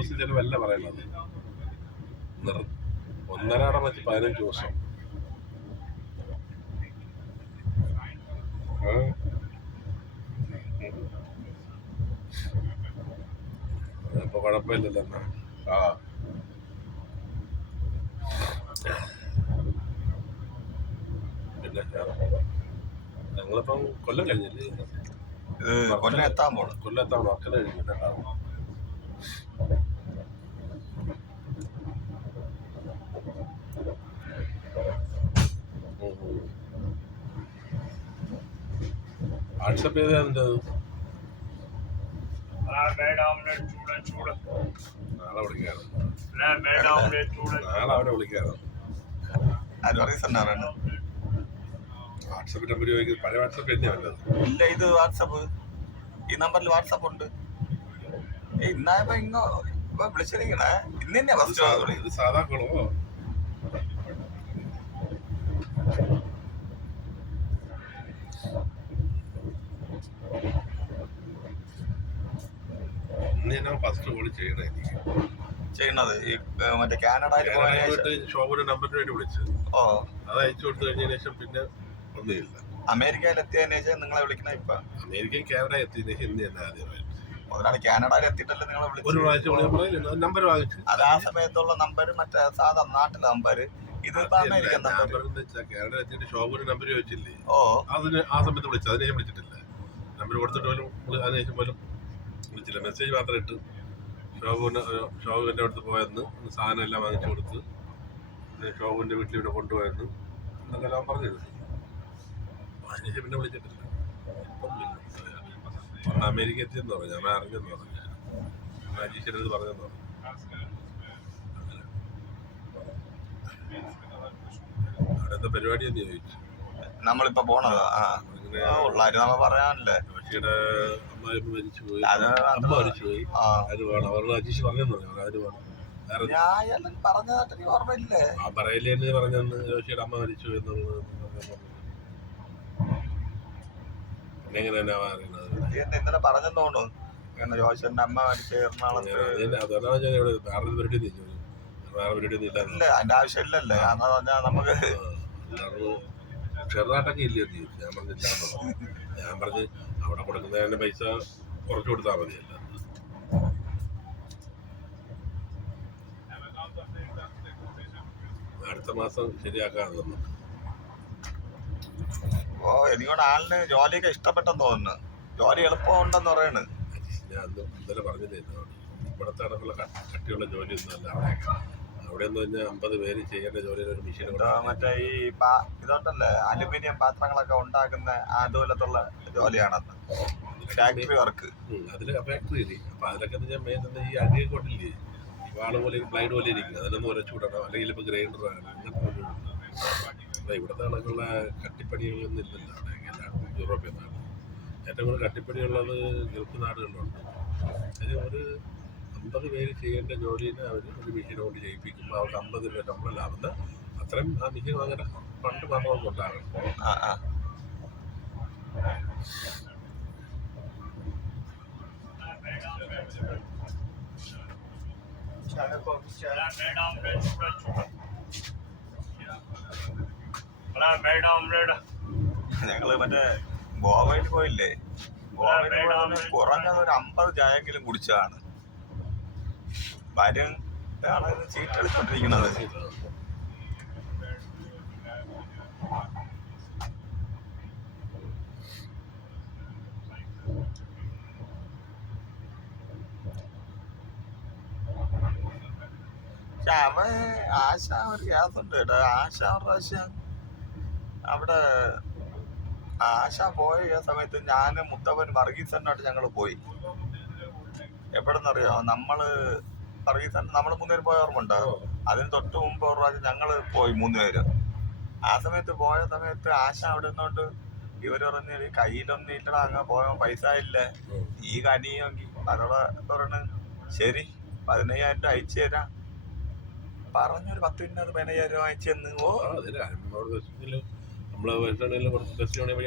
ദിവസം ചിലവല്ല പറയുന്നത്. 1.5 വെച്ച് 15 ദിവസം. ഇപ്പൊ കുഴപ്പമില്ലല്ലോ എന്നാ. പിന്നെ ഞങ്ങളിപ്പം കൊല്ലം കഴിഞ്ഞില്ലേ? കൊല്ലം എത്താൻ പോണം. വർക്കല കഴിഞ്ഞില്ല. വാട്സപ്പ് ചെയ്താ എന്റെ നാളെ വിളിക്കാറ്. നാളെ അവിടെ വിളിക്കാറ്. വാട്സപ്പ് നമ്പർ ചോദിക്കുന്നത് പഴയ വാട്സപ്പ് തന്നെയാണ്. ഇല്ല, ഇത് വാട്സപ്പ്. ഈ നമ്പറിൽ വാട്സപ്പ് ഉണ്ട്. ഇന്നായപ്പോ ഇങ്ങോ വിളിച്ചിരിക്കണേ. ഇന്ന് തന്നെ ഫസ്റ്റ് ഇത് സാധാ കോളോ? ഇന്ന് ഫസ്റ്റ് കോള് ചെയ്യണത് ഈ മറ്റേ കാനഡയിൽ ഷോപ്പിന്റെ നമ്പറിന് വേണ്ടി വിളിച്ചു. അത് അയച്ചു കൊടുത്തു കഴിഞ്ഞതിന് ശേഷം പിന്നെ ഒന്നുമില്ല. അമേരിക്കയിൽ എത്തിയതിനു ശേഷം നിങ്ങളെ വിളിക്കണ ഇപ്പൊ? അമേരിക്കയിൽ കാനഡ എത്തിയതിനു ശേഷം ഇന്ന് തന്നെ ആദ്യമായിട്ട്. മുതലാളി കാനഡയിൽ എത്തിയിട്ടല്ലേ നിങ്ങളെ വിളിച്ചു? ഒരു പ്രാവശ്യം നമ്പർ വാങ്ങിച്ചു. അത് ആ സമയത്തുള്ള നമ്പർ, മറ്റേ സാധാ നാട്ടിലെ നമ്പർ. ഇത് അമേരിക്കൻ നമ്പർ. കാനഡ എത്തിയിട്ട് ഷോപ്പിന്റെ നമ്പർ ചോദിച്ചില്ലേ? അതിന് ആ സമയത്ത് വിളിച്ചു. അതിനുശേഷം വിളിച്ചിട്ടില്ല. നമ്പർ കൊടുത്തിട്ട് പോലും അതിനുശേഷം പോലും വിളിച്ചില്ല. മെസ്സേജ് മാത്രം ഇട്ട് ഷോബുവിൻ്റെ അടുത്ത് പോയെന്ന് സാധനം എല്ലാം വാങ്ങിച്ചു കൊടുത്ത് ഷോബുവിൻ്റെ വീട്ടിലിവിടെ കൊണ്ടുപോയെന്ന് എന്നെല്ലാം പറഞ്ഞിരുന്നു. അതിനുശേഷം പിന്നെ വിളിച്ചിട്ടില്ല. ഇപ്പം അമേരിക്ക എത്തിയെന്ന് പറഞ്ഞു. ഞാൻ അറിഞ്ഞെന്ന് പറഞ്ഞു. അജീഷിൻ്റെ അടുത്ത് പറഞ്ഞെന്ന് പറഞ്ഞു. അവിടെ എന്താ പരിപാടി എന്ന് ചോദിച്ചു. നമ്മളിപ്പോ പോണതാ പറയാനല്ലേ. ജോഷിയുടെ അമ്മായി മരിച്ചുപോയി, അമ്മ മരിച്ചുപോയി. അത് വേണം അവരുടെ അജീഷ് പറഞ്ഞെന്ന് പറഞ്ഞു. അത് വേണം ഓർമ്മയില്ലേ? ആ പറയില്ലെന്ന് പറഞ്ഞെന്ന്. ജോഷിയുടെ അമ്മ മരിച്ചു എന്നുള്ളത് പിന്നെ എങ്ങനെ തന്നെ അറിയുന്നത്? ഇന്നലെ പറഞ്ഞെന്ന് തോന്നുന്നു. ജോഷിന്റെ അമ്മ മരിച്ച എറണാകുളത്ത്. വേറെ പരിപാടി ഇല്ല. അതിന്റെ ആവശ്യമില്ലല്ലേ? നമുക്ക് ചെറുതായിട്ടൊക്കെ ഇല്ല. ഞാൻ പറഞ്ഞില്ല. ഞാൻ പറഞ്ഞ് അവിടെ കൊടുക്കുന്നതിന് പൈസ കുറച്ച് കൊടുത്താൽ മതിയല്ല. അടുത്ത മാസം ശരിയാക്കാം നമുക്ക്. എനിക്കൊണ്ട് ആളിന് ജോലിയൊക്കെ ഇഷ്ടപ്പെട്ടെന്ന് തോന്നുന്നു. ജോലി എളുപ്പമുണ്ടെന്ന് പറയണ്. ഞാൻ ഇന്നലെ പറഞ്ഞില്ലേ, ഇവിടുത്തെ കണക്കുള്ള കട്ടിയുള്ള ജോലിയൊന്നും അല്ല. അവിടെ എന്ന് പറഞ്ഞാൽ 50 പേര് ചെയ്യേണ്ട ജോലി ഒരു മെഷീൻ. മറ്റേ ഈ ഇതോട്ടല്ലേ അലുമിനിയം പാത്രങ്ങളൊക്കെ ഉണ്ടാക്കുന്ന അതുപോലത്തുള്ള ജോലിയാണെന്ന്. Factory work. അതില് ഫാക്ടറി ഇല്ലേ? അപ്പൊ അതിലൊക്കെ ഞാൻ മെയിൻ ഈ അടിയെ കൊണ്ടില്ലേ, ഈ വാള് പോലെ ബ്ലൈഡ് പോലെ ഇരിക്കുന്നത്, അതിലൊന്നും ഉരച്ചുവിടണം. അല്ലെങ്കിൽ ഇപ്പൊ ഗ്രൈൻഡറാണ്. അങ്ങനത്തെ ഇവിടുത്തെ കണക്കുള്ള കട്ടിപ്പണികളൊന്നും ഇല്ലല്ലോ. അവിടെ യൂറോപ്യൻ നാട് ഏറ്റവും കൂടുതൽ കട്ടിപ്പണിയുള്ളത് ഗൾഫ് നാടുകളിലുണ്ട്. അതിന് ഒരു 50 പേര് ചെയ്യേണ്ട ജോലിനെ അവർ ഒരു മെഷീനെ കൊണ്ട് ചെയ്യിപ്പിക്കുമ്പോൾ അവർക്ക് 50 രൂപ ശമ്പളം ലാഭം. അത്രയും ആ മെഷീൻ വാങ്ങേണ്ട ഫണ്ട് മാത്രം ഉണ്ടാകണം. ഞങ്ങള് മറ്റേ ഗോവയിൽ പോയില്ലേ? ഗോവയിൽ കുറഞ്ഞത് ഒരു 50 ചായെങ്കിലും കുടിച്ചതാണ്. ഭാര്യ ചീട്ടെടുത്തോണ്ടിരിക്കുന്നത്. ആശ ഒരു ഗ്യാസുണ്ട് കേട്ടോ. ആശ പ്രാവശ്യം അവിടെ ആശ പോയ സമയത്ത് ഞാനും മുത്തപ്പൻ വർഗീസനായിട്ട് ഞങ്ങൾ പോയി. എവിടെന്നറിയോ? നമ്മള് വർഗീസൻ നമ്മള് 3 പേര് പോയ ഓർമ്മ ഉണ്ടോ? അതിന് തൊട്ട് മുമ്പ് ഒരു പ്രാവശ്യം ഞങ്ങള് പോയി 3 പേര്. ആ സമയത്ത് പോയ സമയത്ത് ആശ അവിടെ നിന്നോണ്ട് ഇവര് പറഞ്ഞ കയ്യിലൊന്നും ഇല്ലടാ, അങ്ങ് പോയ പൈസ ഇല്ലേ, ഈ കനിയെങ്കിൽ അതോടെ പറഞ്ഞ് ശരി 15,000 രൂപ അയച്ചു തരാം പറഞ്ഞൊരു 10 മിനിറ്റ് 15,000 രൂപ അയച്ചു തന്നു.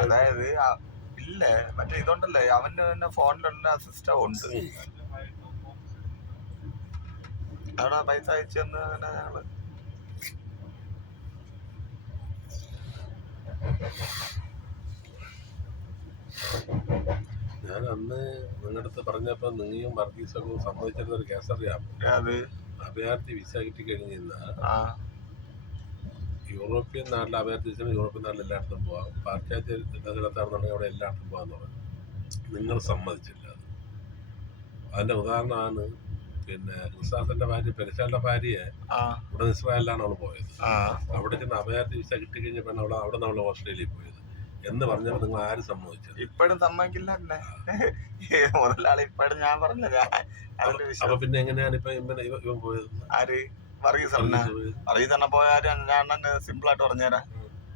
അതായത് ഇല്ലേ മറ്റേ ഇതുണ്ടല്ലേ, അവന്റെ തന്നെ ഫോണിലുള്ള സിസ്റ്റം ഉണ്ട്. അവിടെ പൈസ അയച്ചു തന്ന് അങ്ങനെ ഞങ്ങള് ഞാൻ അന്ന് നിങ്ങളുടെ അടുത്ത് പറഞ്ഞപ്പോൾ നീയും വർഗീസൊക്കെ സമ്മതിച്ചിരുന്ന ഒരു കേസ് അറിയാം. അത് അഭയാർത്ഥി വിസ കിട്ടി കഴിഞ്ഞ് ആ യൂറോപ്യൻ നാട്ടിൽ അഭയാർത്ഥി വിസ യൂറോപ്യൻ നാട്ടിൽ എല്ലായിടത്തും പോവാം. പാശ്ചാത്യ സ്ഥലത്താണെന്നുണ്ടെങ്കിൽ അവിടെ എല്ലായിടത്തും പോകാന്ന് പറഞ്ഞു. നിങ്ങൾ സമ്മതിച്ചില്ല. അതിന്റെ ഉദാഹരണമാണ് പിന്നെ ക്രിസ്താസന്റെ ഭാര്യ പെരിശാലിന്റെ ഭാര്യയെ ഇവിടെ ഇസ്രായേലിലാണ് അവള് പോയത്. അവിടെ ചെന്ന് അഭയാർത്ഥി വിസ കിട്ടിക്കഴിഞ്ഞപ്പോൾ അവിടെ നിന്ന് അവള് ഓസ്ട്രേലിയയിൽ പോയത് എന്ന് പറഞ്ഞപ്പോൾ നിങ്ങൾ ആരും സമ്മതിച്ചത്? ഇപ്പോഴും സമ്മതിക്കില്ല മുതലാളി ഇപ്പോഴും ഞാൻ പറഞ്ഞില്ല. അപ്പൊ പിന്നെ എങ്ങനെയാണ് ഇവൻ പോയത്? ആര് വർഗീസ് വർഗീസ് പോയാലും ഞാൻ സിമ്പിൾ ആയിട്ട് പറഞ്ഞുതരാം.